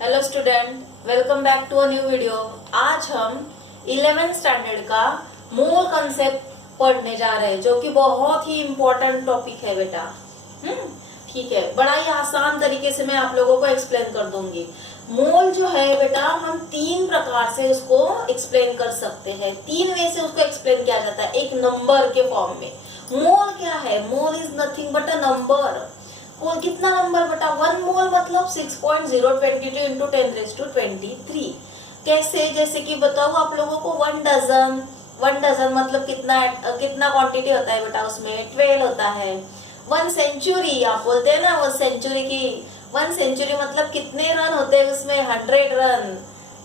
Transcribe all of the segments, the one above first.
Hello student, welcome back to a new video. आज हम 11th standard का मोल concept पढ़ने जा रहे हैं, जो कि बहुत ही इम्पोर्टेंट टॉपिक है बेटा। ठीक है, बड़ा ही आसान तरीके से मैं आप लोगों को एक्सप्लेन कर दूंगी। मोल जो है बेटा, हम तीन प्रकार से उसको एक्सप्लेन कर सकते हैं। तीन वे से उसको एक्सप्लेन किया जाता है एक नंबर के फॉर्म में। मोल क्या है? Mole is nothing but a number. Mole कितना नंबर बेटा? 1 मोल मतलब 6.022 इंटू 10⁻23। कैसे? जैसे कि बताओ आप लोगों को 1 डजन। 1 डजन मतलब कितना क्वांटिटी होता है बेटा? उसमें 12 होता है। 1 सेंचुरी आप बोलते हैं ना, वो सेंचुरी की 1 सेंचुरी मतलब कितने रन होते हैं उसमें? 100 रन।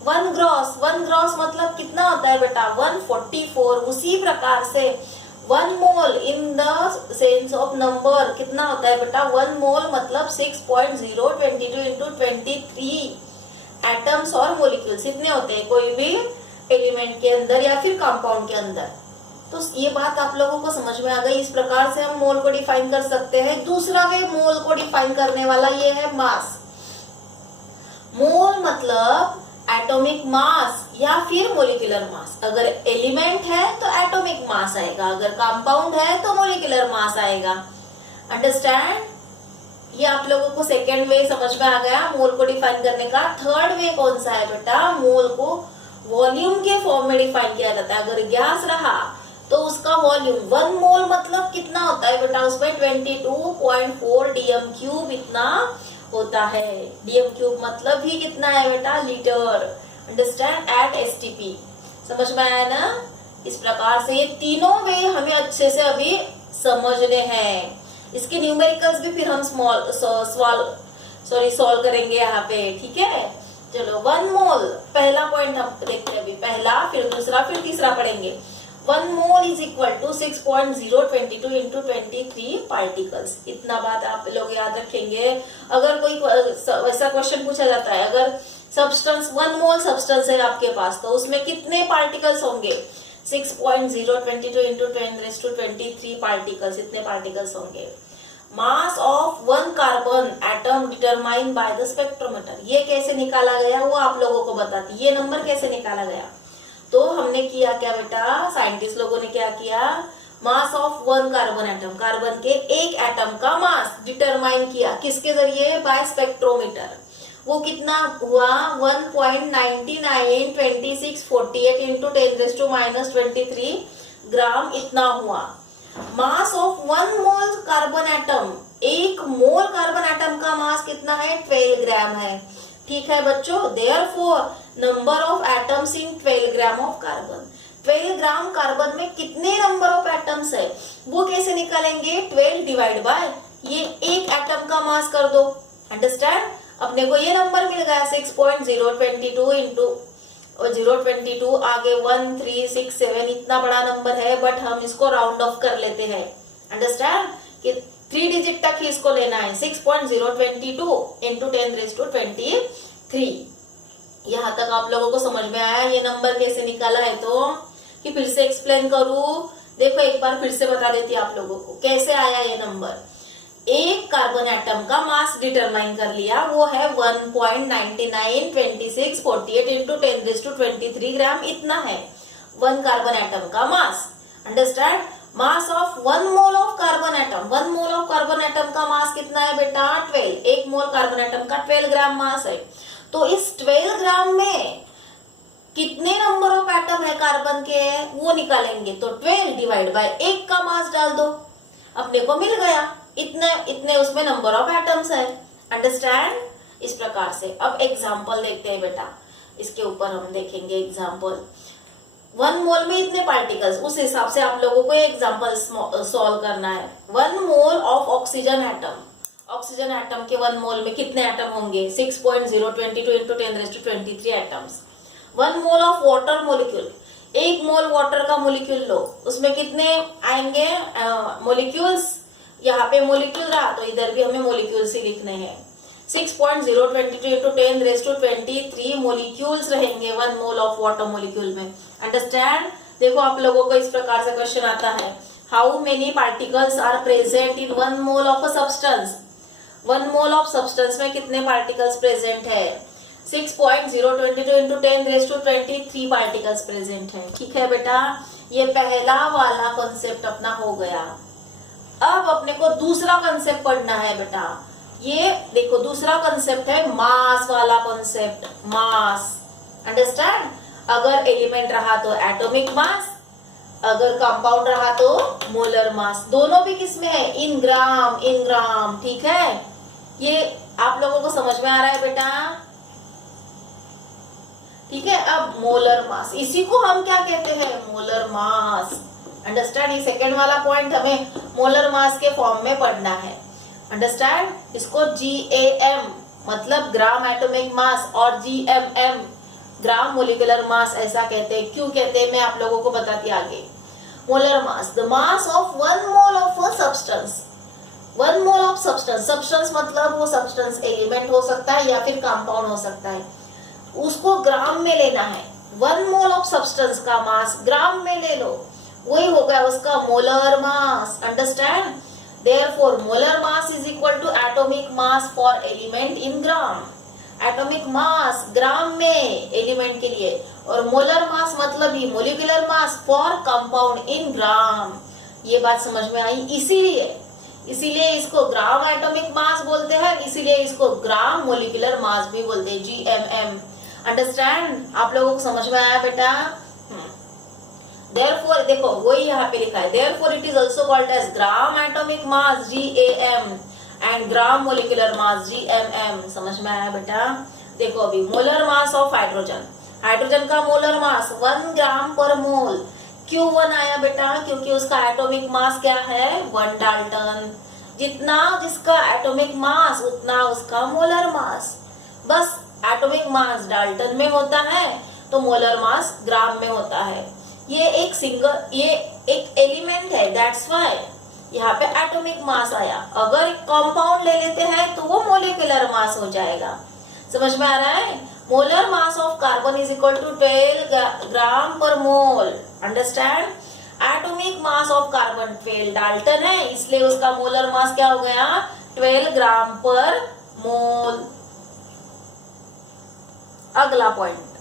1 ग्रॉस मतलब कितना होता है बेटा? 144। उसी प्रकार से 1 mole in the sense of number कितना होता है बेटा? 1 मोल मतलब 6.022 इंटू 23 एटम्स और मोलिक्यूल्स इतने होते हैं कोई भी एलिमेंट के अंदर या फिर कंपाउंड के अंदर। तो ये बात आप लोगों को समझ में आ गई। इस प्रकार से हम मोल को डिफाइन कर सकते हैं। दूसरा वे मोल को डिफाइन करने वाला ये है मास। मोल मतलब एटॉमिक मास या फिर मोलिकुलर मास। अगर एलिमेंट है तो एटॉमिक मास आएगा, अगर कंपाउंड है तो मोलिकुलर मास आएगा। अंडरस्टैंड? ये आप लोगों को सेकेंड वे समझ में आ गया मोल को डिफाइन करने का। थर्ड वे कौन सा है बेटा? मोल को वॉल्यूम के फॉर्म में डिफाइन किया जाता है। अगर गैस रहा तो उसका वॉल्यूम 1 मोल मतलब कितना होता है बेटा? उसमें 22.4 डीएम क्यूब इतना होता है। डीएम क्यूब मतलब भी कितना है बेटा? लीटर। अंडरस्टैंड? At STP. समझ में आया ना? इस प्रकार से ये तीनों वे हमें अच्छे से अभी समझने हैं। इसके न्यूमेरिकल्स भी फिर हम सॉल्व करेंगे यहाँ पे। ठीक है, चलो 1 मोल पहला पॉइंट हम देखते हैं अभी। पहला, फिर दूसरा, फिर तीसरा पढ़ेंगे। 1 mole is equal to 6.022 into 23 particles. इतना बात आप लोग याद रखेंगे। अगर कोई वैसा क्वेश्चन पूछा जाता है, अगर सब्सटेंस 1 मोल सब्सटेंस है आपके पास, तो उसमें कितने पार्टिकल्स होंगे? 6.022 इंटू 10⁻23 पार्टिकल्स, इतने पार्टिकल्स होंगे। मास of 1 carbon atom determine by the spectrometer. ये कैसे निकाला गया वो आप लोगों को बताती। ये नंबर कैसे निकाला गया? तो हमने किया क्या बेटा? साइंटिस्ट लोगों ने क्या किया? Mass of 1 carbon atom, carbon के एक एटम का मास डिटरमाइन किया। किसके जरिए? By spectrometer. वो कितना हुआ? 1.992648 इंटू 10⁻23 ग्राम इतना हुआ। Mass of 1 mole carbon atom, एक मोल कार्बन एटम का मास कितना है? 12 ग्राम है। ठीक है बच्चों, therefore number of atoms in 12 gram of carbon. 12 gram carbon में कितने नंबर ऑफ एटम्स है वो कैसे निकालेंगे? 12 डिवाइड बाय ये एक एटम का मास कर दो। अंडरस्टैंड? अपने को ये नंबर मिल गया 6.022 इंटू 022, आगे 1367 इतना बड़ा नंबर है, बट हम इसको राउंड ऑफ कर लेते हैं। अंडरस्टैंड? कि 3 डिजिट तक ही इसको लेना है। 6.022 इंटू 10⁻23। यहाँ तक आप लोगों को समझ में आया ये नंबर कैसे निकाला है? तो कि फिर से एक्सप्लेन करूं? देखो एक बार फिर से बता देती आप लोगों को कैसे आया ये नंबर। एक कार्बन एटम का मास डिटरमाइन कर लिया, वो है 1.992648 इंटू 10⁻23 ग्राम इतना है 1 कार्बन एटम का mass. Understand? Mass of 1 mole of carbon atom, 1 mole of carbon atom का मास कितना है बेटा? 12। एक मोल कार्बन एटम का 12 ग्राम मास है। तो इस 12 ग्राम में कितने नंबर ऑफ एटम है कार्बन के वो निकालेंगे। तो 12 डिवाइड बाय एक का मास डाल दो, अपने को मिल गया इतने इतने उसमें नंबर ऑफ एटम्स है। अंडरस्टैंड? इस प्रकार से अब एग्जांपल देखते हैं बेटा। इसके ऊपर हम देखेंगे एग्जांपल। 1 मोल में इतने पार्टिकल्स, उस हिसाब से आप लोगों को एग्जांपल सॉल्व करना है। 1 mole of oxygen atom, oxygen atom के 1 मोल में कितने एटम होंगे? 6.022 into 10⁻23 atoms. 1 mole of water molecule, एक मोल वाटर का मोलिक्यूल लो, उसमें कितने आएंगे मोलिक्यूल्स? यहाँ पे मोलिक्यूल रहा तो इधर भी हमें मोलिक्यूल्स ही लिखने हैं। 6.022 इंटू 10⁻23 मोलिक्यूल्स रहेंगे 1 मोल ऑफ वाटर मोलिक्यूल में। अंडरस्टैंड? देखो आप लोगों को इस प्रकार से क्वेश्चन आता है, how many particles are present in 1 mole of a substance. 1 mole of substance में कितने पार्टिकल्स प्रेजेंट है? 6.022 into 10⁻23 पार्टिकल्स प्रेजेंट है। ठीक है बेटा, ये पहला वाला कॉन्सेप्ट अपना हो गया। अब अपने को दूसरा कॉन्सेप्ट पढ़ना है बेटा। ये देखो दूसरा कॉन्सेप्ट है मास वाला कॉन्सेप्ट, मास। अंडरस्टैंड? अगर एलिमेंट रहा तो एटॉमिक मास, अगर कंपाउंड रहा तो मोलर मास। दोनों भी किसमें है? इन ग्राम, इन ग्राम। ठीक है, ये आप लोगों को समझ में आ रहा है बेटा? ठीक है, अब मोलर मास, इसी को हम क्या कहते हैं? मोलर मास। अंडरस्टैंड? ये सेकेंड वाला पॉइंट हमें मोलर मास के फॉर्म में पढ़ना है। अंडरस्टैंड? इसको GAM मतलब ग्राम एटॉमिक मास और GMM ग्राम मोलिकुलर मास ऐसा कहते हैं। क्यों कहते हैं मैं आप लोगों को बताती आगे। Molar mass, the mass of 1 mole of a substance. 1 mole of substance, substance मतलब वो सब्सटेंस एलिमेंट हो सकता है या फिर कंपाउंड हो सकता है, उसको ग्राम में लेना है। 1 मोल ऑफ सब्सटेंस का मास ग्राम में ले लो, वही हो गया उसका molar mass. Understand? Therefore, molar mass is equal to atomic mass for element in gram. Atomic mass gram में एलिमेंट के लिए, और मोलर मास मतलब ही molecular mass for compound in gram. ये बात समझ में आई? इसीलिए इसको ग्राम एटॉमिक मास बोलते हैं, इसीलिए इसको ग्राम मोलिकुलर मास भी बोलते हैं, GMM। अंडरस्टैंड? आप लोगों को समझ में आया बेटा? Therefore, देखो वही यहाँ पे लिखा है, therefore it is also called as gram atomic mass GAM and gram molecular mass GMM। समझ में आया बेटा? देखो अभी molar mass of hydrogen, hydrogen का मोलर मास 1 ग्राम पर मोल। क्यों 1 आया बेटा? क्योंकि उसका एटॉमिक मास क्या है? 1 डाल्टन। जितना जिसका एटॉमिक मास उतना उसका मोलर मास। बस एटॉमिक मास डाल्टन में होता है तो मोलर मास ग्राम में होता है। ये एक एलिमेंट है, दैट्स व्हाई यहाँ पे एटॉमिक मास आया। अगर एक कंपाउंड ले लेते हैं तो वो मोलिकुलर मास हो जाएगा। समझ में आ रहा है? Molar mass of carbon is equal to 12 gram per mole. Understand? Atomic mass of carbon 12 dalton है, इसलिए उसका मोलर मास क्या हो गया? 12 ग्राम पर मोल। अगला point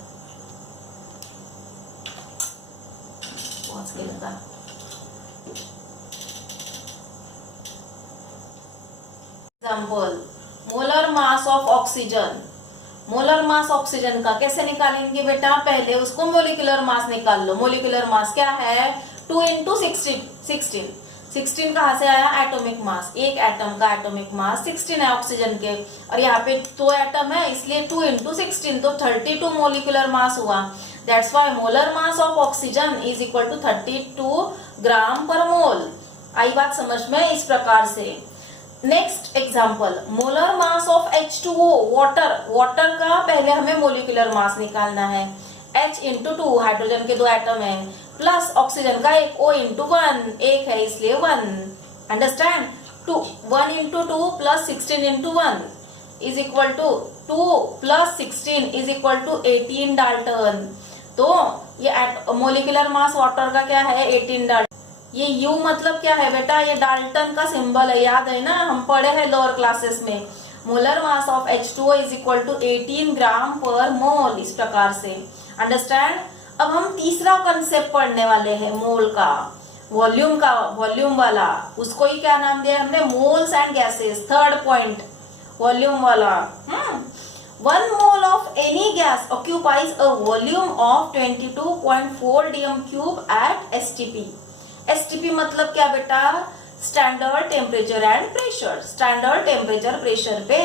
example, molar mass of oxygen. Molar mass oxygen का कैसे निकालेंगे बेटा? पहले उसको मोलिकुलर मास निकाल लो। मोलिकुलर मास क्या है? 2 into 16। 16 कहाँ से आया? Atomic mass. एक एटम का एटॉमिक मास 16 है ऑक्सीजन के, और यहाँ पे 2 एटम है इसलिए 2 into 16 तो 32 मोलिकुलर मास हुआ। That's why molar mass of oxygen is equal to 32 gram per mole. आई बात समझ में? इस प्रकार से next example, molar mass of H2O water. Water का पहले हमें मोलिकुलर मास निकालना है। H इंटू 2, हाइड्रोजन के 2 एटम है, प्लस ऑक्सीजन का एक O इंटू 1, एक है इसलिए 1। Understand? 1 into 2 plus 16 into 1 is equal to 2 plus 16 is equal to 18 dalton. तो ये मोलिकुलर मास वाटर का क्या है? 18 डाल्टन। ये U मतलब क्या है बेटा? ये डाल्टन का सिंबल है, याद है ना? हम पढ़े हैं लोअर क्लासेस में। Molar mass of H2O is equal to 18 gram per mole, इस प्रकार से। अंडरस्टैंड? अब हम तीसरा कंसेप्ट पढ़ने वाले हैं, मोल का, वॉल्यूम वाला। उसको ही क्या नाम दिया हमने? Moles and gases. Third point volume वाला। 1 mole of any gas occupies a volume of 22.4 dm³ at STP। STP मतलब क्या बेटा? Standard temperature and pressure. Standard temperature pressure पे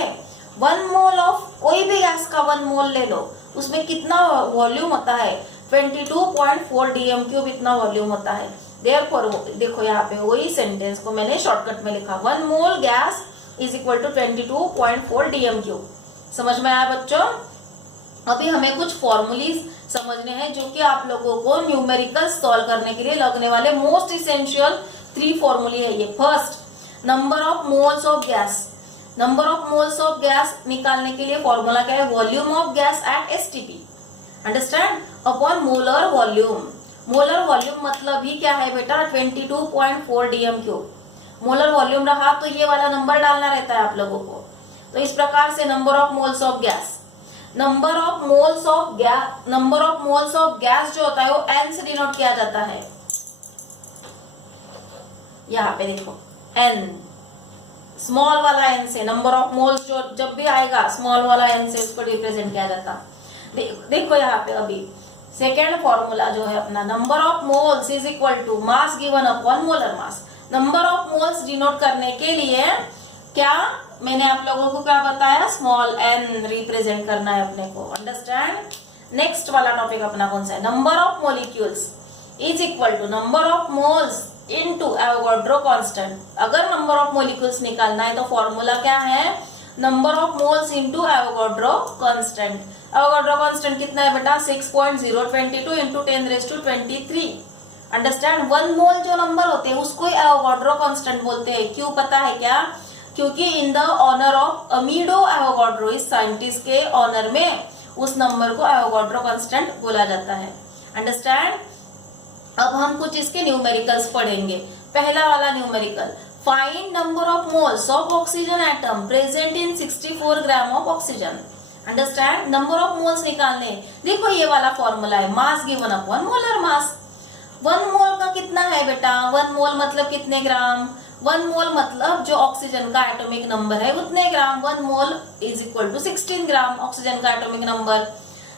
1 मोल ऑफ कोई भी गैस का 1 मोल ले लो, उसमें कितना वॉल्यूम होता है? 22.4 dm³ इतना वॉल्यूम होता है। देयरफॉर देखो यहाँ पे वही सेंटेंस को मैंने शॉर्टकट में लिखा, 1 mole gas is equal to 22.4 dm³। समझ में आया बच्चों? अभी हमें कुछ फॉर्मूलीज समझने हैं जो कि आप लोगों को न्यूमेरिकल सॉल्व करने के लिए लगने वाले मोस्ट इसेंशियल 3 फॉर्मूले है ये। First, number of moles of gas. Number of moles of gas निकालने के लिए फॉर्मूला क्या है? Volume of gas at STP, understand, upon molar volume. Molar volume मतलब ही क्या है बेटा? 22.4 dm³। मोलर वॉल्यूम रहा तो ये वाला नंबर डालना रहता है आप लोगों को। तो इस प्रकार से number of moles of gas. Number of moles of gas जो होता है वो n से डिनोट किया जाता है। यहाँ पे देखो n, स्मॉल वाला n से, नंबर ऑफ मोल्स जो जब भी आएगा स्मॉल वाला n से उसको रिप्रेजेंट किया जाता। देखो यहाँ पे अभी सेकेंड फॉर्मूला जो है अपना, number of moles is equal to mass given upon molar mass. Number of moles denote करने के लिए क्या मैंने आप लोगों को क्या बताया, स्मॉल n रिप्रेजेंट करना है अपने को, अंडरस्टैंड। नेक्स्ट वाला टॉपिक अपना कौन सा है, number of molecules is equal to number of moles into Avogadro constant. अगर नंबर ऑफ मॉलिक्यूल्स निकालना है तो फॉर्मूला क्या है, number of moles into Avogadro constant. Avogadro constant कितना है बेटा, 6.022 इंटू 10⁻23। अंडरस्टैंड। 1 मोल जो नंबर होते हैं उसको एवोगाड्रो कांस्टेंट बोलते हैं। क्यों पता है क्या, क्योंकि in the honour of Amedeo Avogadro, इस साइंटिस्ट के ऑनर में उस नंबर को एवोगाड्रो कांस्टेंट बोला जाता है। अंडरस्टैंड। अब हम कुछ इसके न्यूमेरिकल्स पढ़ेंगे। पहला वाला numerical, find number of moles of oxygen atom present in 64 gram of oxygen. Understand. Number of moles निकालने, देखो ये वाला फॉर्मूला है, मास गिवन अपॉन मोलर मास। 1 मोल का कितना है बेटा, 1 मोल मतलब कितने ग्राम, 1 मोल मतलब जो ऑक्सीजन का एटॉमिक नंबर है उतने gram. 1 mole is equal to 16 gram oxygen का atomic number.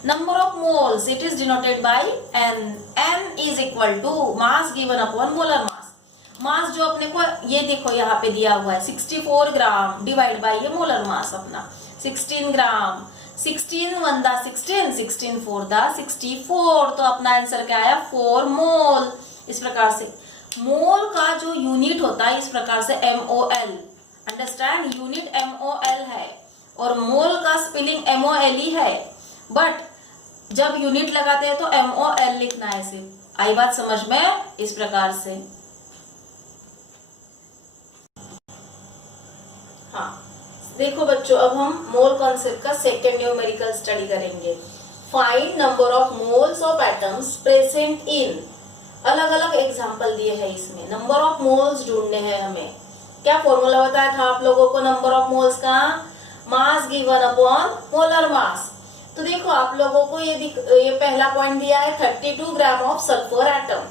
Number of moles it is denoted by n। n is equal to mass given upon molar mass. Mass जो अपने को ये देखो यहाँ पे दिया हुआ है 64 ग्राम डिवाइड बाय ये मोलर मास अपना 16 ग्राम। 16 1 दा 16, 16 4 दा 64, तो अपना आंसर क्या आया, 4 मोल। इस प्रकार से मोल का जो यूनिट होता है इस प्रकार से MOL। अंडरस्टैंड। यूनिट MOL है और मोल का स्पेलिंग MOL ही है, बट जब यूनिट लगाते हैं तो MOL लिखना है सिर्फ। आई बात समझ में, इस प्रकार से। हाँ देखो बच्चों, अब हम मोल कॉन्सेप्ट का सेकेंड न्यूमेरिकल स्टडी करेंगे। Find number of moles of atoms present in, अलग अलग एग्जाम्पल दिए हैं इसमें। नंबर ऑफ मोल्स ढूंढने हैं हमें। क्या फॉर्मूला बताया था आप लोगों को नंबर ऑफ मोल्स का, मास गिवन अपॉन मोलर मास। तो देखो आप लोगों को ये पहला पॉइंट दिया है 32 gram of sulphur atom.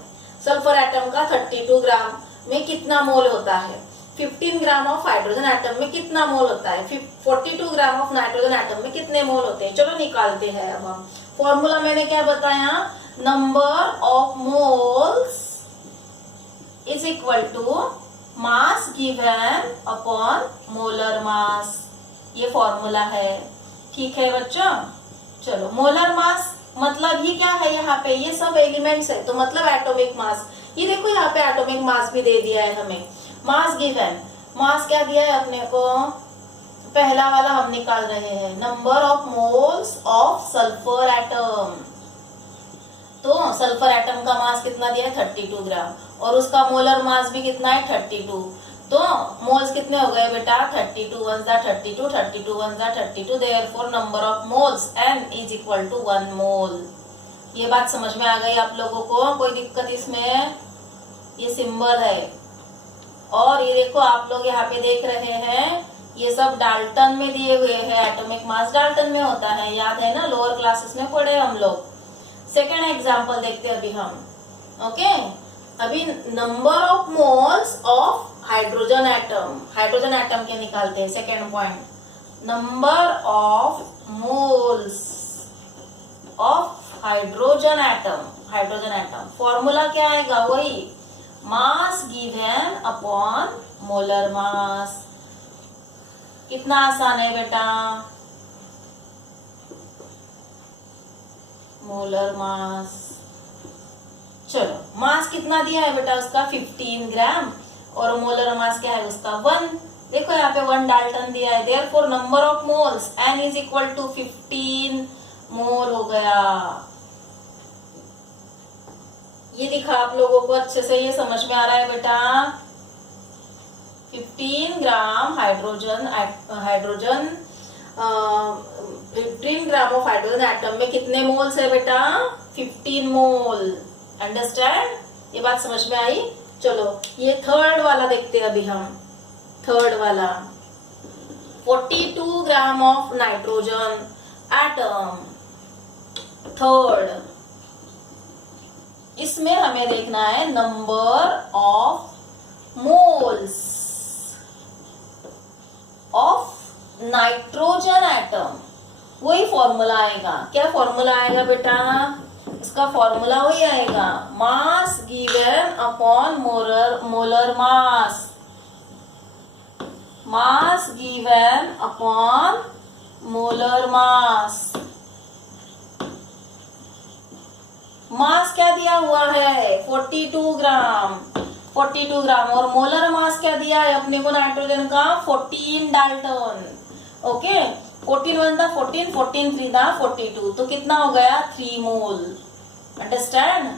Sulphur atom का 32 ग्राम में कितना मोल होता है। 15 ग्राम ऑफ हाइड्रोजन एटम में कितना मोल होता है। 42 ग्राम ऑफ नाइट्रोजन एटम में कितने मोल होते हैं। चलो निकालते हैं अब हम। फॉर्मूला मैंने क्या बताया, number of moles is equal to mass given upon molar mass. ये फॉर्मूला है, ठीक है बच्चों। चलो मोलर मास मतलब ये क्या है, यहाँ पे ये सब एलिमेंट्स है तो मतलब एटॉमिक मास। ये देखो यहाँ पे एटॉमिक मास भी दे दिया है हमें। मास गिवन, मास क्या दिया है अपने को, पहला वाला हम निकाल रहे हैं, number of moles of sulphur atom. तो सल्फर एटम का मास कितना दिया है 32 ग्राम और उसका मोलर मास भी कितना है 32। तो मोल्स कितने हो गए बेटा, 32 1 दा 32, 32 1 दा 32, therefore number of moles n is equal to 1 mole. ये बात समझ में आ गई आप लोगों को, कोई दिक्कत इसमें। ये सिंबल है और ये देखो आप लोग यहाँ पे देख रहे हैं, ये सब डाल्टन में दिए हुए हैं। एटॉमिक मास डाल्टन में होता है, याद है ना, लोअर क्लासेस में पढ़े हम लोग। सेकेंड एग्जाम्पल देखते हैं अभी हम। ओके, अभी number of moles of hydrogen atom, hydrogen atom के निकालते हैं। Second point, number of moles of hydrogen atom. Hydrogen atom formula क्या आएगा, वही मास गिवन अपॉन मोलर मास। कितना आसान है बेटा, मोलर मास। चलो मास कितना दिया है बेटा उसका 15 ग्राम और मोलर मास क्या है उसका 1। देखो यहाँ पे 1 डाल्टन दिया है, therefore number of moles n is equal to 15 mole हो गया। ये दिखा आप लोगों को अच्छे से, ये समझ में आ रहा है बेटा। 15 gram hydrogen 15 gram of hydrogen atom में कितने मोल्स है बेटा, 15 मोल। अंडरस्टैंड, ये बात समझ में आई। चलो ये थर्ड वाला देखते हैं अभी हम। थर्ड वाला 42 gram of nitrogen atom. Third, इसमें हमें देखना है number of moles of nitrogen atom. वही फॉर्मूला आएगा। क्या फॉर्मूला आएगा बेटा? इसका फॉर्मूला वही आएगा, mass given upon molar mass. Mass given upon molar mass. Mass क्या दिया हुआ है? 42 ग्राम। 42 ग्राम। और मोलर मास क्या दिया है अपने को नाइट्रोजन का? 14 डाल्टन। ओके, 14 वन दा 14, 14 3 दा 42। तो कितना हो गया? 3 मोल। अंडरस्टैंड?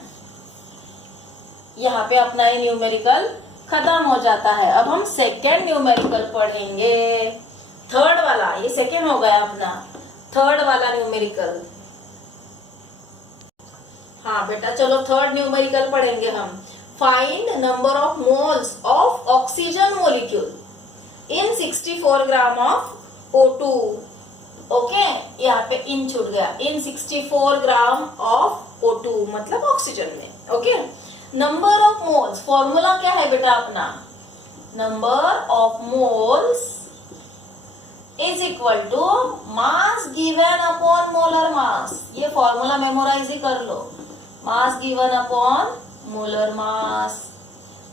यहाँ पे अपना ये न्यूमेरिकल खत्म हो जाता है। अब हम सेकेंड न्यूमेरिकल पढ़ेंगे। थर्ड वाला, ये सेकेंड हो गया अपना। थर्ड वाला न्यूमेरिकल। हाँ बेटा, चलो थर्ड न्यूमेरिकल पढ़ेंगे हम। Find number of moles of oxygen molecule in 64 gram of O2। Okay, यहाँ पे इन छूट गया। इन 64 ग्राम ऑफ O2 मतलब ऑक्सीजन में। Okay, number of moles, formula क्या है बेटा अपना? Number of moles is equal to mass given upon molar mass. ये फॉर्मूला मेमोराइज ही कर लो। Mass given upon molar mass.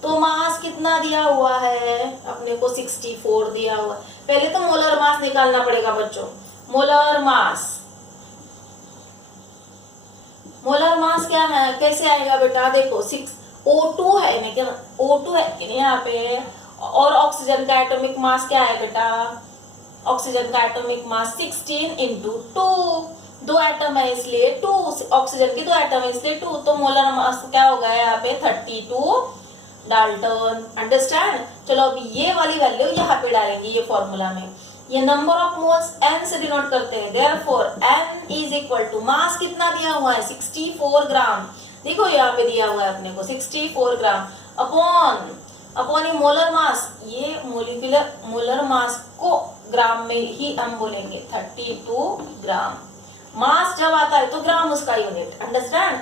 तो मास कितना दिया हुआ है अपने को? 64 दिया हुआ। पहले तो मोलर मास निकालना पड़ेगा बच्चों। मोलर मास, मोलर मास क्या है? कैसे आएगा बेटा? देखो, 6 O2 है, मैं क्या O2 है यहाँ पे। और ऑक्सीजन का एटॉमिक मास क्या है बेटा? ऑक्सीजन का एटॉमिक मास 16 इंटू 2। 2 एटम है इसलिए 2, ऑक्सीजन की 2 एटम है इसलिए 2। तो मोलर मास क्या होगा यहाँ पे? 32 डाल्टन। अंडरस्टैंड? चलो अब ये वाली वैल्यू यहाँ पे डालेंगे ये फॉर्मूला में। ये नंबर ऑफ मोल्स n से डिनोट करते हैं। Therefore n is equal to, mass कितना दिया हुआ है? 64 ग्राम। देखो यहाँ पे दिया हुआ है अपने को 64 ग्राम अपॉन ये मोलर मास। ये मोलिकुलर मोलर मास को ग्राम में ही हम बोलेंगे 32 ग्राम। मास जब आता है तो ग्राम उसका यूनिट। अंडरस्टैंड?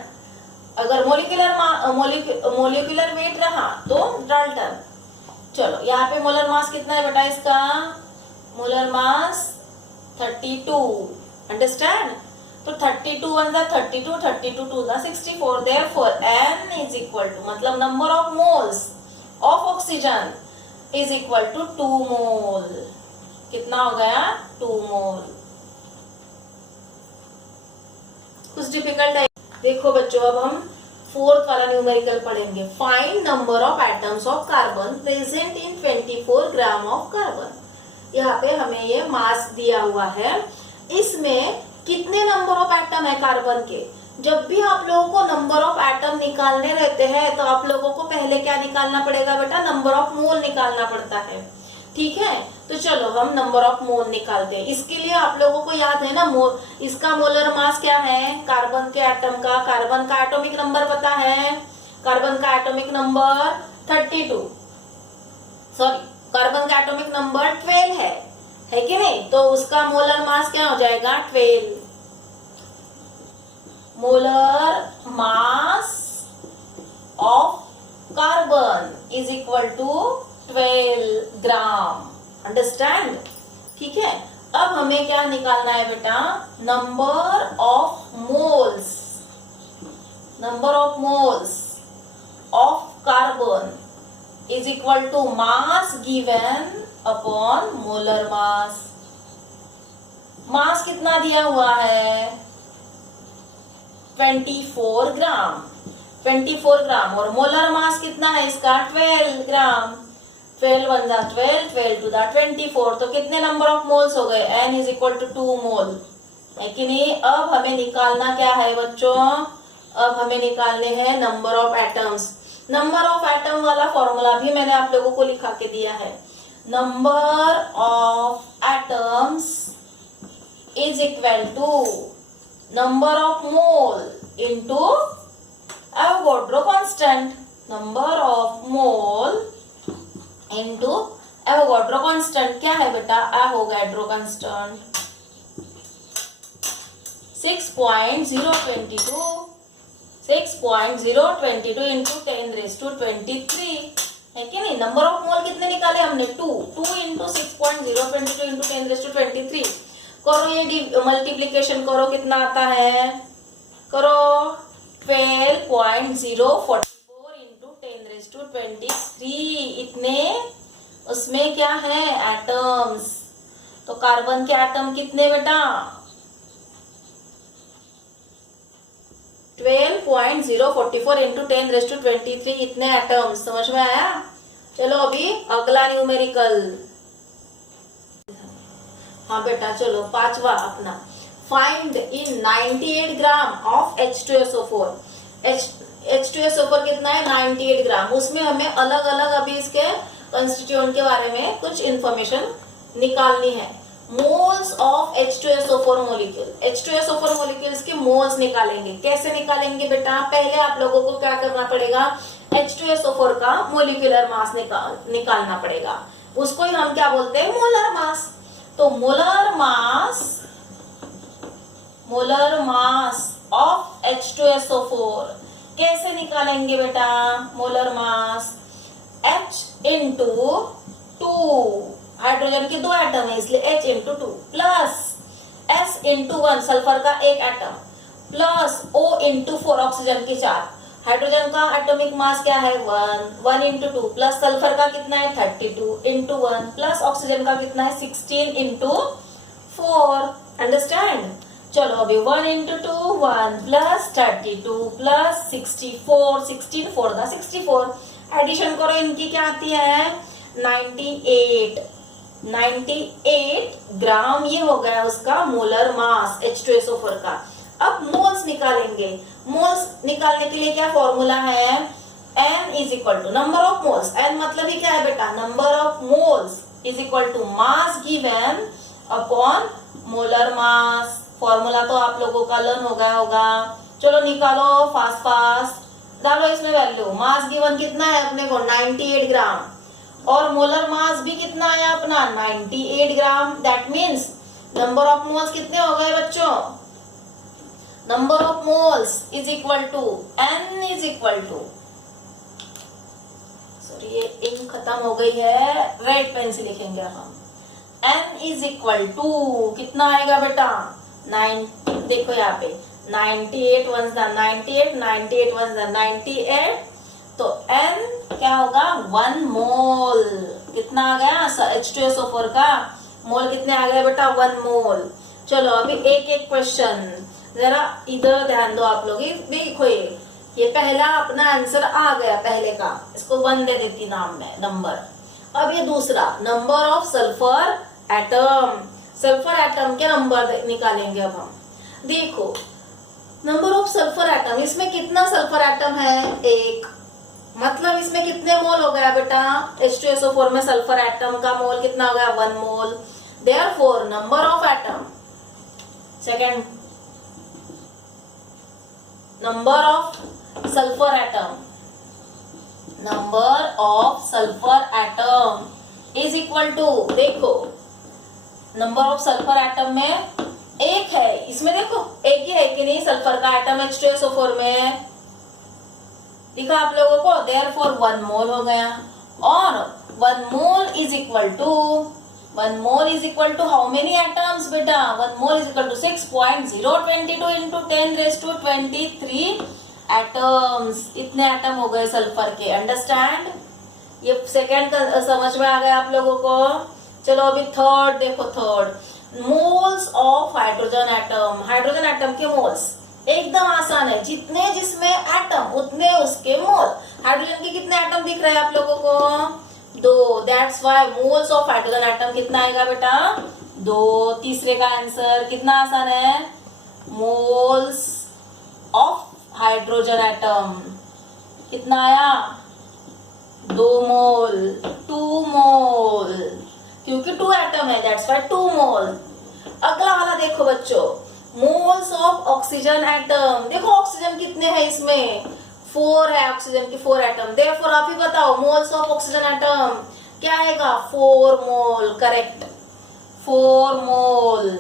अगर मोलिकुलर वेट रहा तो डाल्टन। चलो यहाँ पे मोलर मास कितना है बेटा इसका? Molar mass 32। अंडरस्टैंड? तो 32 वन दा 32, 32 टू दा 64। Therefore n is equal to, मतलब number of moles of oxygen is equal to 2 mole. कितना हो गया? 2 मोल। कुछ डिफिकल्ट है? देखो बच्चों, अब हम फोर्थ वाला न्यूमेरिकल पढ़ेंगे। Find number of atoms of carbon present in 24 gram of carbon. यहाँ पे हमें ये मास दिया हुआ है। इसमें कितने नंबर ऑफ एटम है कार्बन के? जब भी आप लोगों को नंबर ऑफ एटम निकालने रहते हैं तो आप लोगों को पहले क्या निकालना पड़ेगा बेटा? नंबर ऑफ मोल निकालना पड़ता है। ठीक है, तो चलो हम नंबर ऑफ मोल निकालते हैं। इसके लिए आप लोगों को याद है ना, इसका मोलर मास क्या है कार्बन के एटम का? कार्बन का एटॉमिक नंबर पता है? कार्बन का एटॉमिक नंबर 32, सॉरी कार्बन का एटॉमिक नंबर 12 है कि नहीं? तो उसका मोलर मास क्या हो जाएगा? 12। Molar mass of carbon is equal to 12 gram. Understand? ठीक है, अब हमें क्या निकालना है बेटा? Number of moles. Number of moles of carbon is equal to mass given upon molar mass. Mass कितना दिया हुआ है? 24 ग्राम। 24 ग्राम। और मोलर मास कितना है इसका? 12 ग्राम। 12 वन जा 12, 12 टू दा 24। तो कितने नंबर ऑफ मोल्स हो गए? n इज इक्वल टू 2 मोल, है कि नहीं? अब हमें निकालना क्या है बच्चों? अब हमें निकालने हैं number of atoms. Number of atom वाला फॉर्मूला भी मैंने आप लोगों को लिखा के दिया है। Number of atoms is equal to number of mole into Avogadro constant. Number of mole into Avogadro constant क्या है बेटा? Avogadro constant. 6.022 इंटू 10⁻23 है कि नहीं। नंबर ऑफ मोल कितने निकाले हमने, 2 इंटू 6.022 इंटू 10⁻23। करो ये मल्टीप्लीकेशन करो, कितना आता है, करो 12.044 इंटू 10⁻23। इतने उसमें क्या है, एटम्स। तो कार्बन के एटम कितने बेटा, 12.044 इंटू 10⁻23 इतने एटम्स। समझ में आया। चलो अभी अगला न्यूमेरिकल। हाँ बेटा चलो पांचवा अपना, find in 98 gram of H2SO4। H2SO4 कितना है, 98 ग्राम। उसमें हमें अलग अलग अभी इसके कंस्टिट्यूएंट के बारे में कुछ इंफॉर्मेशन निकालनी है। Moles of H2SO4 molecule, H2SO4 molecules के मोल्स निकालेंगे। कैसे निकालेंगे बेटा, पहले आप लोगों को क्या करना पड़ेगा, H2SO4 का मोलिकुलर मास निकालना पड़ेगा। उसको ही हम क्या बोलते हैं, मोलर मास। तो मोलर मास ऑफ H2SO4 कैसे निकालेंगे बेटा, मोलर मास H इंटू 2, हाइड्रोजन के 2 एटम है इसलिए H into 2 plus S into 1 sulphur का 1 atom plus O into 4 oxygen के 4। हाइड्रोजन का एटॉमिक मास क्या है, 1 इंटू 2 प्लस सल्फर का कितना है 32 इंटू 1 प्लस ऑक्सीजन का कितना है 16 इंटू 4। अंडरस्टैंड। चलो अभी 1 इंटू 2 1 प्लस 32 प्लस 64, 16 4 का 64। एडिशन करो, इनकी क्या आती है 98 ग्राम। ये हो गया उसका मोलर मास H2SO4 का। अब मोल्स निकालेंगे। मोल्स निकालने के लिए क्या फॉर्मूला है, N is equal to number of moles. N मतलब ही क्या है बेटा, number of moles is equal to mass given upon molar mass. Formula तो आप लोगों का लर्न हो गया होगा। चलो निकालो फास्ट डालो इसमें वैल्यू। मास गिवन कितना है अपने को 98 ग्राम और मोलर मास भी कितना है अपना 98 gram. That means number of moles कितने हो गए बच्चों, number of moles is equal to N is equal to, sorry ये इंक खत्म हो गई है, रेड पेन से लिखेंगे हम। N इज इक्वल टू कितना आएगा बेटा 9, देखो यहाँ पे 98 1 98 98 1 98, तो N क्या होगा 1 मोल। कितना आ गया H2SO4 का मोल कितने आ गए बेटा 1 मोल। चलो अभी एक एक क्वेश्चन, जरा इधर ध्यान दो आप लोग। देखो ये पहला अपना आंसर आ गया पहले का, इसको 1 दे देती नाम में नंबर। अब ये दूसरा number of sulphur atom, sulphur atom के नंबर निकालेंगे अब हम। देखो नंबर ऑफ सल्फर एटम, इसमें कितना सल्फर एटम है 1, मतलब इसमें कितने मोल हो गया बेटा H2SO4 में सल्फर एटम का मोल कितना हो गया 1 mole. Therefore number of atom, second number of sulphur atom, number of sulphur atom is equal to, देखो नंबर ऑफ सल्फर एटम में 1 है, इसमें देखो 1 ही है कि नहीं सल्फर का एटम H2SO4 में, दिखा आप लोगों को। देयरफॉर 1 मोल हो गया और 1 mole is equal to, 1 mole is equal to how many atoms बेटा, 1 mole is equal to 6.022 into 10⁻23 atoms. इतने एटम हो गए सल्फर के। अंडरस्टैंड, ये सेकेंड का समझ में आ गया आप लोगों को। चलो अभी थर्ड देखो, third moles of hydrogen atom. Hydrogen atom के मोल्स एकदम आसान है, जितने जिसमें एटम उतने उसके मोल। हाइड्रोजन के कितने एटम दिख रहे हैं आप लोगों को 2, that's why moles of hydrogen atom कितना आएगा बेटा 2। तीसरे का आंसर कितना आसान है, मोल्स ऑफ हाइड्रोजन एटम कितना आया 2 मोल, 2 मोल, क्योंकि 2 एटम है दैट्स व्हाई 2 मोल। अगला वाला देखो बच्चों, मोल्स ऑफ ऑक्सीजन एटम। देखो ऑक्सीजन कितने हैं इसमें 4 है, ऑक्सीजन के 4 एटम। देयरफॉर आप ही बताओ मोल्स ऑफ ऑक्सीजन एटम क्या आएगा 4 mole. Correct 4 mole,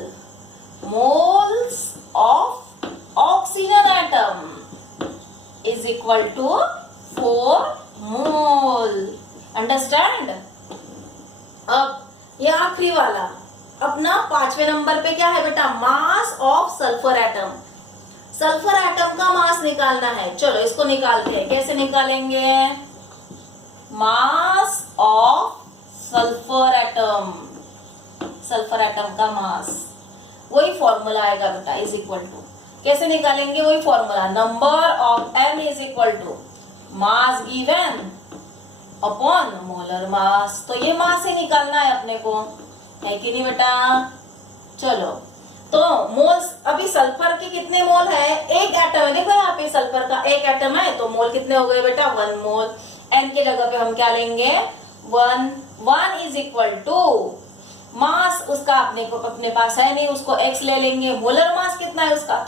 moles of is equal to 4 mole. Understand. अब ये आखिरी वाला अपना 5वें नंबर पे क्या है बेटा, मास of sulphur atom. Sulphur atom का मास निकालना है। चलो इसको निकालते हैं। कैसे निकालेंगे, मास of sulphur atom, sulphur atom का मास, वही फॉर्मूला आएगा बेटा, इज इक्वल टू, कैसे निकालेंगे, वही formula, number of m is equal to mass given upon molar mass. तो ये मास ही निकालना है अपने को, है कि नहीं बेटा। चलो तो मोल्स, अभी सल्फर के कितने मोल है, एक एटम है, देखो यहाँ पे सल्फर का एक एटम है, तो मोल कितने हो गए बेटा, 1 मोल। n की जगह पे हम क्या लेंगे, 1 इज इक्वल टू मास, उसका अपने पास है नहीं, उसको x ले लेंगे। मोलर मास कितना है उसका,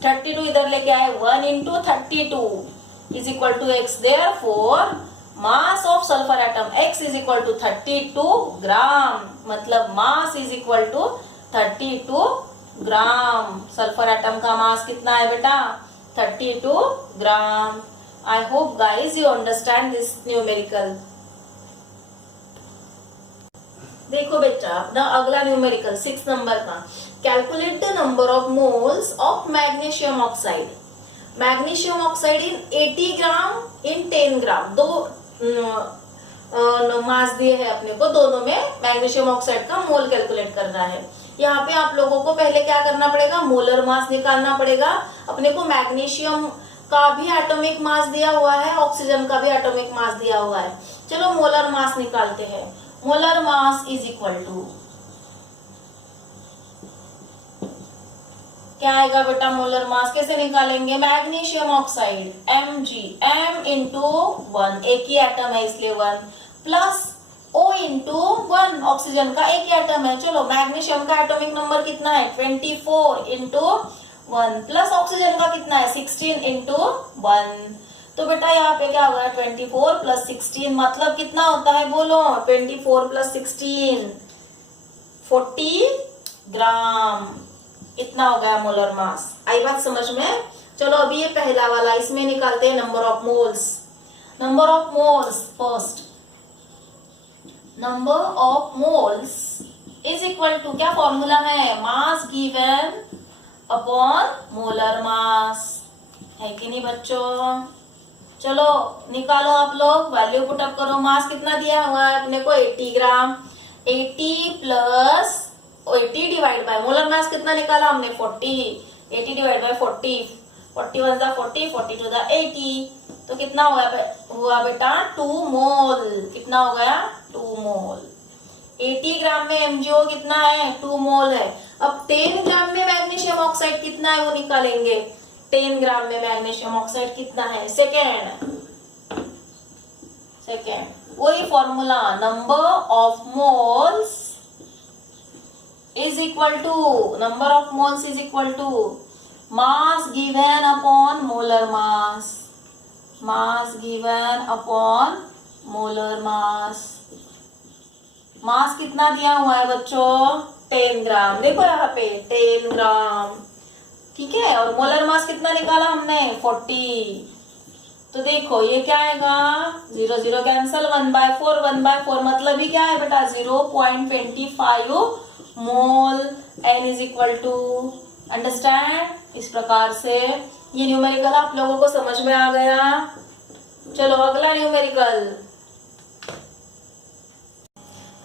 32 इधर लेके आए, 1 into 32 is equal to x। Therefore mass of sulphur atom x is equal to 32 gram, मतलब mass is equal to 32 gram. Sulphur atom का मास कितना है बेटा, 32 gram. I hope guys you understand this numerical. देखो बेटा अपना अगला numerical 6 number का, calculate the number of moles of magnesium oxide. Magnesium oxide in 80 gram in 10 gram, दो मास दिए हैं अपने को, दोनों में मैग्नीशियम ऑक्साइड का मोल कैलकुलेट करना है। यहाँ पे आप लोगों को पहले क्या करना पड़ेगा, मोलर मास निकालना पड़ेगा। अपने को मैग्नीशियम का भी एटॉमिक मास दिया हुआ है, ऑक्सीजन का भी एटॉमिक मास दिया हुआ है। चलो मोलर मास निकालते हैं। Molar mass is equal to क्या आएगा बेटा, मोलर मास कैसे निकालेंगे, magnesium oxide Mg, m into 1, एक ही एटम है इसलिए 1, प्लस O इंटू 1, ऑक्सीजन का एक ही एटम है। चलो मैग्नीशियम का एटॉमिक नंबर कितना है, 24 इंटू 1, प्लस ऑक्सीजन का कितना है, 16 इंटू 1। तो बेटा यहाँ पे क्या होगा, 24 प्लस 16 मतलब कितना होता है, बोलो, 24 प्लस 16 40 ग्राम, इतना हो गया मोलर मास। आई बात समझ में। चलो अभी ये पहला वाला, इसमें निकालते हैं number of moles. Number of moles first, number of moles is equal to, क्या फॉर्मूला है, mass given upon molar mass, है कि नहीं बच्चों। चलो निकालो आप लोग, वैल्यू पुट अप करो। मास कितना दिया हुआ है अपने को, 80 ग्राम, 80 plus 80 divide by molar mass कितना निकाला हमने, 40, 80 डिवाइड बाय 40, 41 दा 40, 42 दा 80, तो कितना हुआ बेटा 2 मोल। कितना हो गया, 2 मोल। 80 ग्राम में MgO कितना है, 2 मोल है। अब 10 ग्राम में मैग्नीशियम ऑक्साइड कितना है वो निकालेंगे। 10 ग्राम में मैग्नीशियम ऑक्साइड कितना है, सेकेंड, वही formula, number of moles is equal to, number of moles is equal to mass given upon molar mass, mass given upon molar mass. Mass कितना दिया हुआ है बच्चों, 10 ग्राम, देखो यहाँ पे 10 ग्राम, ठीक है। और मोलर मास कितना निकाला हमने, 40। तो देखो ये क्या आएगा, 0 0 कैंसल, 1/4, 1/4 मतलब ही क्या है बेटा, 0.25 mole. n is equal to, understand. इस प्रकार से ये न्यूमेरिकल आप लोगों को समझ में आ गया। चलो अगला न्यूमेरिकल।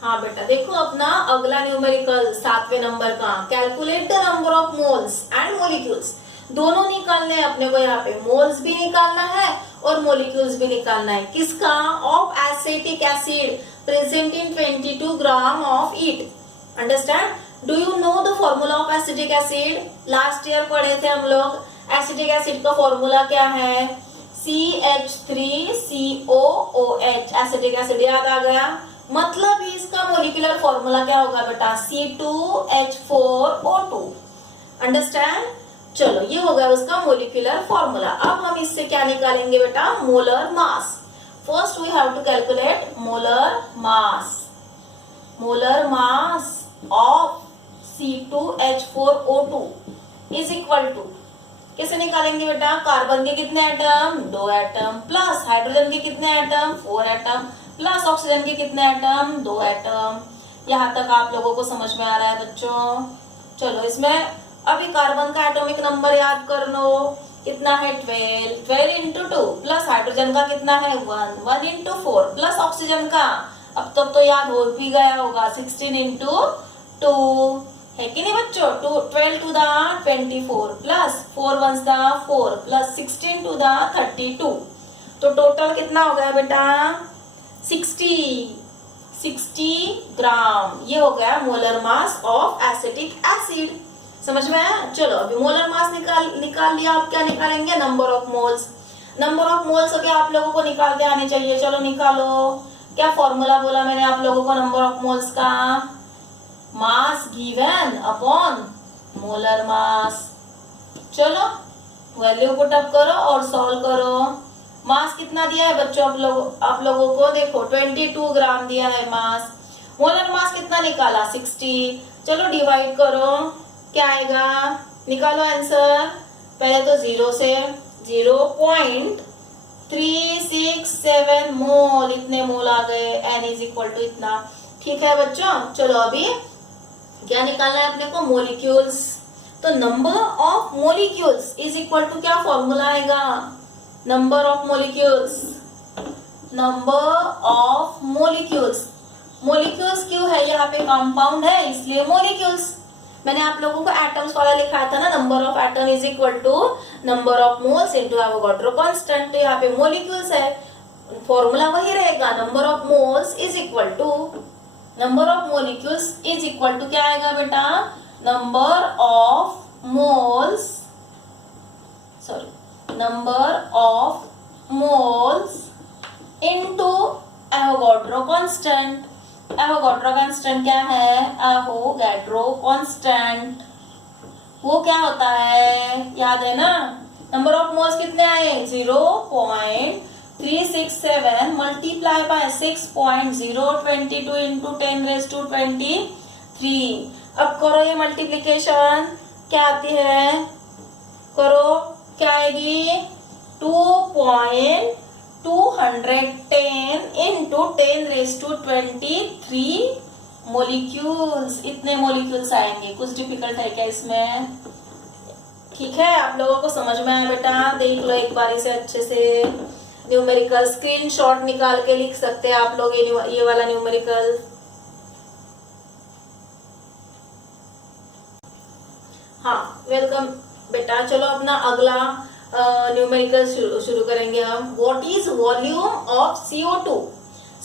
हाँ बेटा देखो अपना अगला न्यूमेरिकल 7वें नंबर का, calculate the number of moles and molecules. दोनों निकालने हैं अपने को, यहाँ पे मोल्स भी निकालना है और मोलिक्यूल्स भी निकालना है। किसका, of acetic acid present in 22 gram of it. Understand. Do you know the formula of acetic acid, last year पढ़े थे हम लोग। एसिटिक एसिड का फॉर्मूला क्या है, CH3COOH, एसिटिक एसिड याद आ गया। मतलब इसका मोलिकुलर फॉर्मूला क्या होगा बेटा, C2H4O2। अंडरस्टैंड। चलो ये होगा उसका मोलिकुलर फॉर्मूला। अब हम इससे क्या निकालेंगे बेटा, molar mass. First we have to calculate molar mass. Molar mass of C2H4O2 is equal to कैसे निकालेंगे बेटा? कार्बन के कितने एटम? 2 एटम, प्लस हाइड्रोजन के कितने एटम? 4 एटम, प्लस ऑक्सीजन के कितने एटम? 2 एटम। यहाँ तक आप लोगों को समझ में आ रहा है बच्चों? चलो इसमें अभी कार्बन का एटॉमिक नंबर याद कर लो, कितना है? 12, 12 इंटू 2, प्लस हाइड्रोजन का कितना है? 1, 1 इंटू 4, प्लस ऑक्सीजन का अब तक तो याद हो भी गया होगा, 16 इंटू 2 है कि नहीं बच्चों? 12 टू द 24 प्लस 4 1 द 4 प्लस 16 टू द 32, तो टोटल कितना हो गया बेटा? 60 ग्राम। ये हो गया molar mass of acetic acid. समझ में आया? चलो अभी मोलर मास निकाल लिया, आप क्या निकालेंगे? Number of moles. Number of moles क्या आप लोगों को निकालते आने चाहिए? चलो निकालो। क्या फॉर्मूला बोला मैंने आप लोगों को नंबर ऑफ मोल्स का? मास गिवन अपॉन मोलर मास। चलो वैल्यू पुट अप करो और सॉल्व करो। मास कितना दिया है बच्चों आप लोगों को? देखो 22 ग्राम दिया है मास। मोलर मास कितना निकाला? 60। चलो डिवाइड करो, क्या आएगा? निकालो आंसर। पहले तो 0 से 0.367 मोल, इतने मोल आ गए। n इज इक्वल टू इतना। ठीक है बच्चों, चलो अभी क्या निकालना है अपने को? मोलिक्यूल्स। तो number of molecules is equal to क्या फॉर्मूला आएगा? Number of molecules. Number of molecules. Molecules क्यों है? यहाँ पे कंपाउंड है इसलिए मोलिक्यूल्स। मैंने आप लोगों को एटम्स वाला लिखा था ना, number of atom is equal to number of moles into Avogadro constant. तो यहाँ पे मोलिक्यूल्स है, फॉर्मूला वही रहेगा, number of moles is equal to number of molecules is equal to क्या आएगा बेटा? Number of moles, sorry number of moles into Avogadro constant. Avogadro constant क्या है? एवोगाड्रो कांस्टेंट वो क्या होता है? याद है ना? नंबर ऑफ मोल्स कितने आए? 0.367 मल्टीप्लाई बाय 6.022 इंटू 10⁻23। अब करो ये मल्टीप्लीकेशन, क्या आती है? करो, क्या आएगी? 2.210 इंटू 10⁻23 मोलिक्यूल्स। इतने मोलिक्यूल्स आएंगे। कुछ डिफिकल्ट है क्या इसमें? ठीक है, आप लोगों को समझ में आया बेटा? देख लो एक बार इसे अच्छे से। न्यूमेरिकल स्क्रीनशॉट निकाल के लिख सकते हैं आप लोग ये वाला न्यूमेरिकल। हाँ वेलकम बेटा। चलो अपना अगला न्यूमेरिकल शुरू करेंगे हम। What is volume of CO2?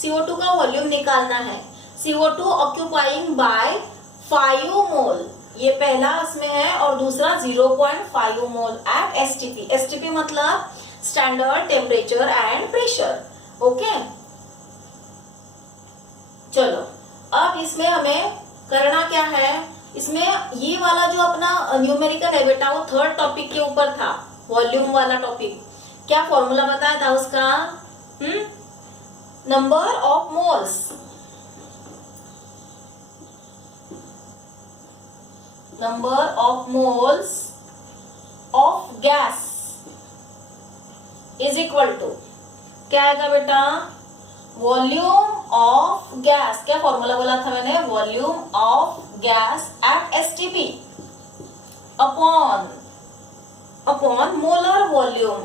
CO2 का वॉल्यूम निकालना है। CO2 ऑक्यूपाइंग बाय 5 मोल, ये पहला इसमें है, और दूसरा 0.5 मोल एट STP। STP मतलब standard temperature and pressure. Okay, चलो अब इसमें हमें करना क्या है? इसमें ये वाला जो अपना न्यूमेरिकल है बेटा, वो थर्ड टॉपिक के ऊपर था, वॉल्यूम वाला टॉपिक। क्या फॉर्मूला बताया था उसका? Number of moles, number of moles of gas is equal to क्या आएगा बेटा? Volume of gas. क्या फॉर्मूला बोला था मैंने? Volume of gas at STP upon molar volume,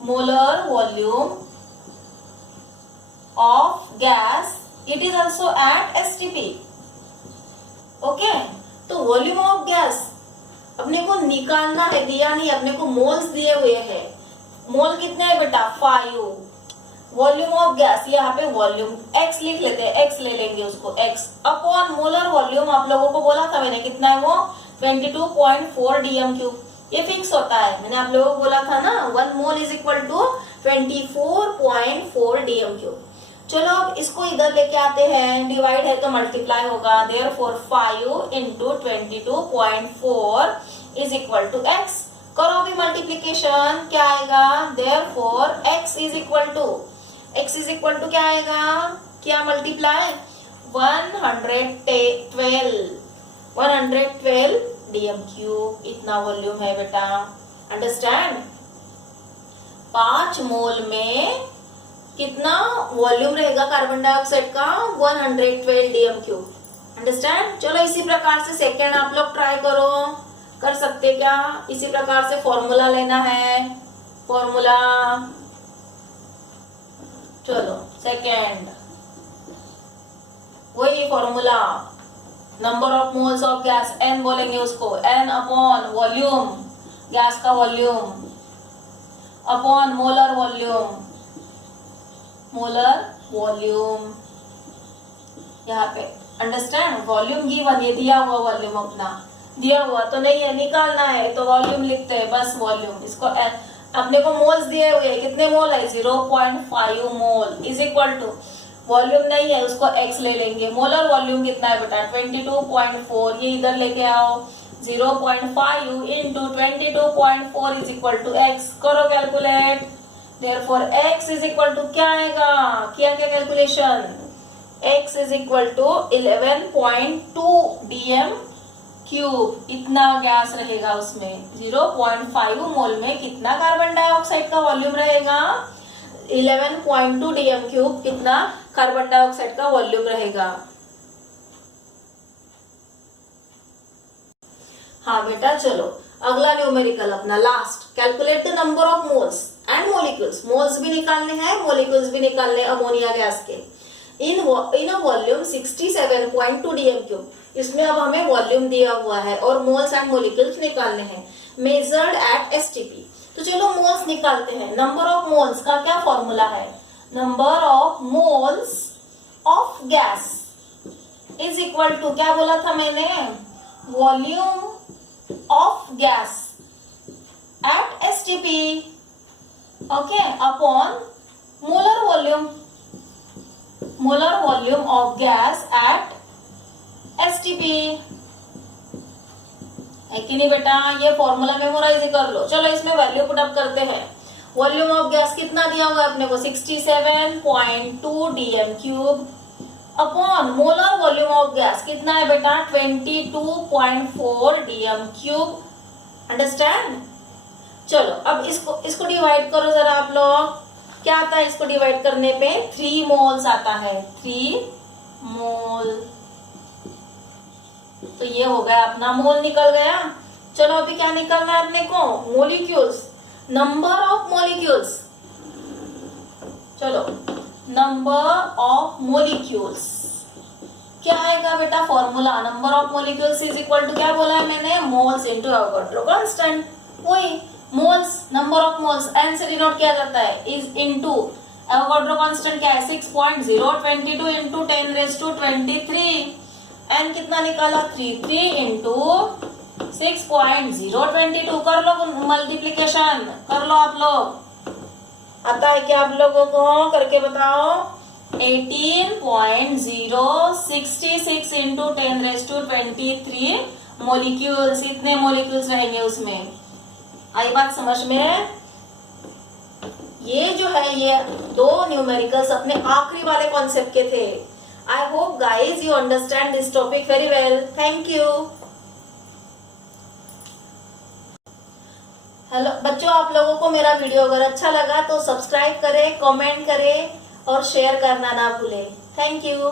molar volume of gas, it is also at STP। Okay, तो volume of gas अपने को निकालना है, दिया नहीं, अपने को मोल्स दिए हुए हैं। मोल कितने हैं बेटा? 5। वॉल्यूम ऑफ गैस, यहाँ पे वॉल्यूम x लिख लेते हैं, x ले लेंगे उसको, x अपॉन मोलर वॉल्यूम आप लोगों को बोला था मैंने, कितना है वो? 22.4 dm³। ये फिक्स होता है, मैंने आप लोगों को बोला था ना, 1 mole is equal to 24.4 dm³। चलो अब इसको इधर लेके आते हैं, डिवाइड है तो मल्टीप्लाई होगा, therefore 5 into 22.4 is equal to x। करो अभी मल्टीप्लीकेशन, क्या आएगा? Therefore x is equal to क्या आएगा? क्या मल्टीप्लाई? 112 डीएम क्यूब, इतना वॉल्यूम है बेटा। अंडरस्टैंड? 5 मोल में कितना वॉल्यूम रहेगा कार्बन डाइऑक्साइड का? 112 डीएम क्यूब। अंडरस्टैंड? चलो इसी प्रकार से सेकेंड आप लोग ट्राई करो, कर सकते क्या? इसी प्रकार से फॉर्मूला लेना है, फॉर्मूला। चलो सेकेंड, वही formula, number of moles of gas, n बोलेंगे उसको, एन अपॉन वॉल्यूम, गैस का volume upon molar volume, molar volume यहाँ पे। अंडरस्टैंड? वॉल्यूम गिवन, ये दिया हुआ वॉल्यूम अपना दिया हुआ तो नहीं है, निकालना है तो वॉल्यूम लिखते हैं बस, वॉल्यूम। इसको अपने को मोल्स दिए हुए, कितने मोल है? 0.5 mole is equal to, volume नहीं है उसको x ले लेंगे। मोलर वॉल्यूम कितना है बेटा? 22.4, ये इधर लेके आओ, 0.5 into 22.4 is equal to x। करो calculate. Therefore x is equal to क्या आएगा? किया क्या calculation? x is equal to 11.2 dm cube, इतना गैस रहेगा उसमें। 0.5 मोल में कितना कार्बन डाइऑक्साइड का वॉल्यूम रहेगा? 11.2 डीएम क्यूब, कितना कार्बन डाइऑक्साइड का वॉल्यूम रहेगा। हाँ बेटा चलो अगला न्यूमेरिकल अपना last, calculate the number of moles and molecules. Moles भी निकालने हैं, मोलिक्यूल्स भी निकालने अमोनिया गैस के। इन अ वॉल्यूम 67.2 डीएम क्यूब, इसमें अब हमें वॉल्यूम दिया हुआ है और मोल्स एंड मोलिक्यूल्स निकालने हैं, मेजर्ड एट एसटीपी। तो चलो मोल्स निकालते हैं। नंबर ऑफ मोल्स का क्या फॉर्मूला है? Number of moles of gas is equal to, क्या बोला था मैंने? Volume of gas at STP, okay, upon molar volume, molar volume of gas at STP. है कि नहीं बेटा? ये फॉर्मूला मेमोराइज कर लो। चलो इसमें वैल्यू पुट अप करते हैं। वॉल्यूम ऑफ गैस कितना दिया हुआ है अपने को? 67.2 DM cube upon molar volume of gas कितना है बेटा? 22.4 डीएम क्यूब। अंडरस्टैंड? चलो अब इसको डिवाइड करो जरा आप लोग। क्या आता है इसको डिवाइड करने पे? 3 मोल्स आता है, 3 मोल। तो ये हो गया अपना, मोल निकल गया। चलो अभी क्या निकलना है अपने को? Molecules, number of molecules. चलो नंबर ऑफ मोलिक्यूल्स क्या आएगा बेटा? Formula, number of molecules is equal to, क्या बोला है मैंने? Moles into Avogadro constant. वही moles, number of moles n से डिनोट किया जाता है, इज इंटू एवोगाड्रो कांस्टेंट क्या है? 6.022 इंटू 10⁻23। एन कितना निकाला? 33 इंटू 6.022। कर लो मल्टीप्लीकेशन, कर लो आप लोग। आता है क्या आप लोगों को? करके बताओ। 18.066 इंटू 10⁻23 मोलिक्यूल्स, इतने मोलिक्यूल्स रहेंगे उसमें। आई बात समझ में? ये जो है ये 2 न्यूमेरिकल्स अपने आखिरी वाले कॉन्सेप्ट के थे। I hope guys you understand this topic very well. Thank you. Hello बच्चों, आप लोगों को मेरा वीडियो अगर अच्छा लगा तो सब्सक्राइब करें, कमेंट करें और शेयर करना ना भूलें। Thank you.